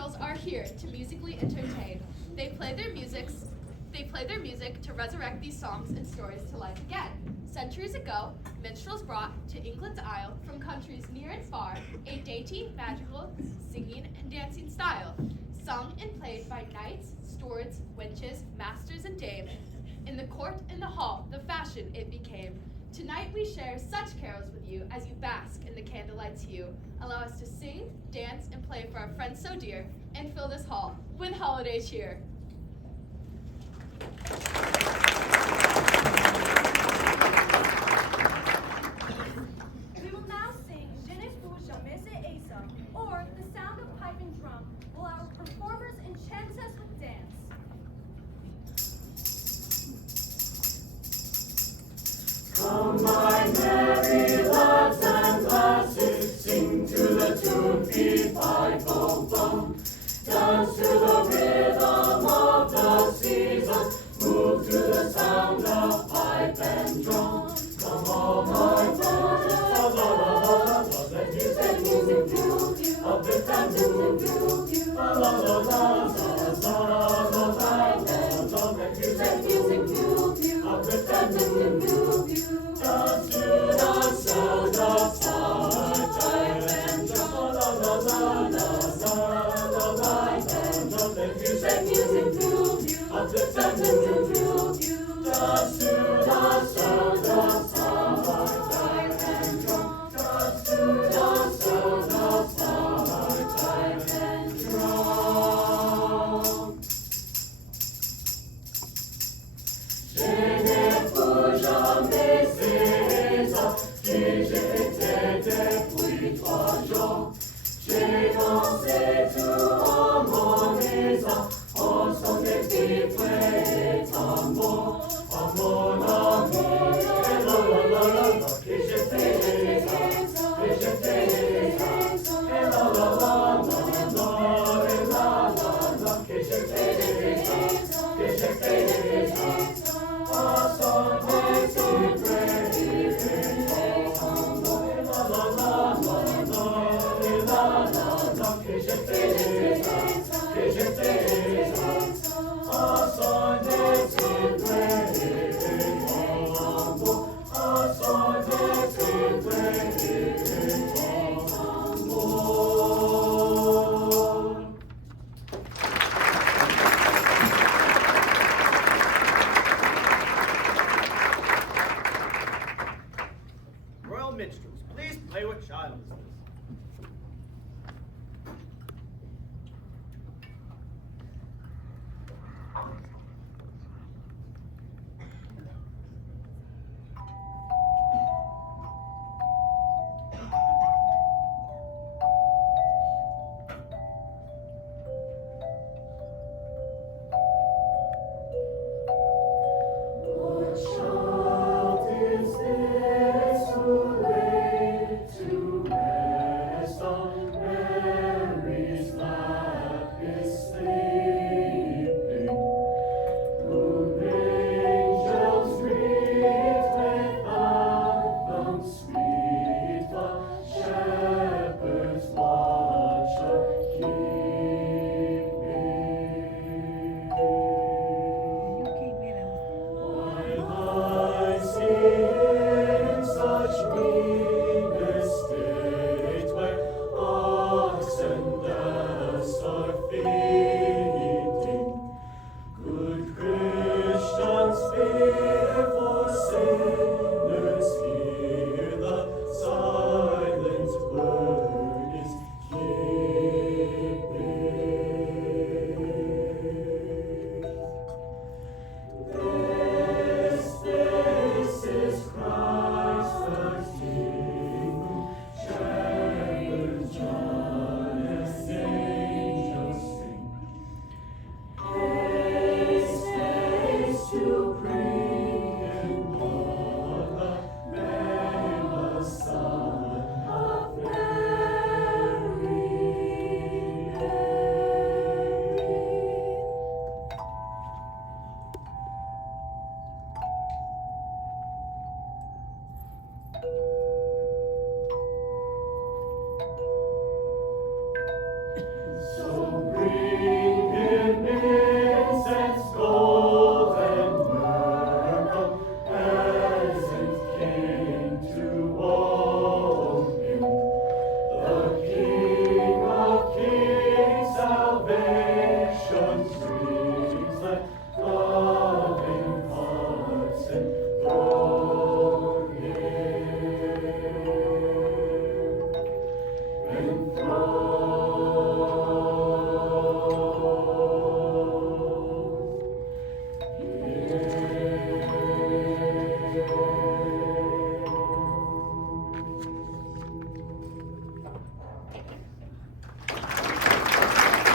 minstrels are here to musically entertain. They play their music to resurrect these songs and stories to life again. Centuries ago, minstrels brought to England's Isle from countries near and far a dainty, magical singing and dancing style, sung and played by knights, stewards, wenches, masters, and dames. In the court and the hall, the fashion it became. Tonight we share such carols with you as you bask in the candlelight's hue. Allow us to sing, dance, and play for our friends so dear, and fill this hall with holiday cheer. We will now sing Je ne fus jamais Asa, or The Sound of Pipe and Drum, while our performers enchant us with dance. Come, my merry lads and lasses, sing to the tune, beat, pipe, bom, bom. Dance to the rhythm of the season, move to the sound of pipe and drum. Come on, my brothers, la la la la, let music move you, uplift and move you, la la la la la la la la, let music move you, uplift and move you. Dance to the sound of pipe and drum, la la la la la, let music move you, uplift and move you. Dance to the sound of pipe and drum, dance to the sound of pipe and drum. Je ne fus jamais César, qui j'étais depuis 3 jours. J'ai dansé tout en mon esa, au son des fifres et tambours. Oh mon ami, et la la la la la, que j'ai fait ça, et la la la la, et la la la, que j'ai fait ça, au son des fifres et tambours. Et la la la la, et la la la, que j'ai fait ça, au son des fifres et tambours, au son des fifres et tambours. Royal minstrels, please play what child is this?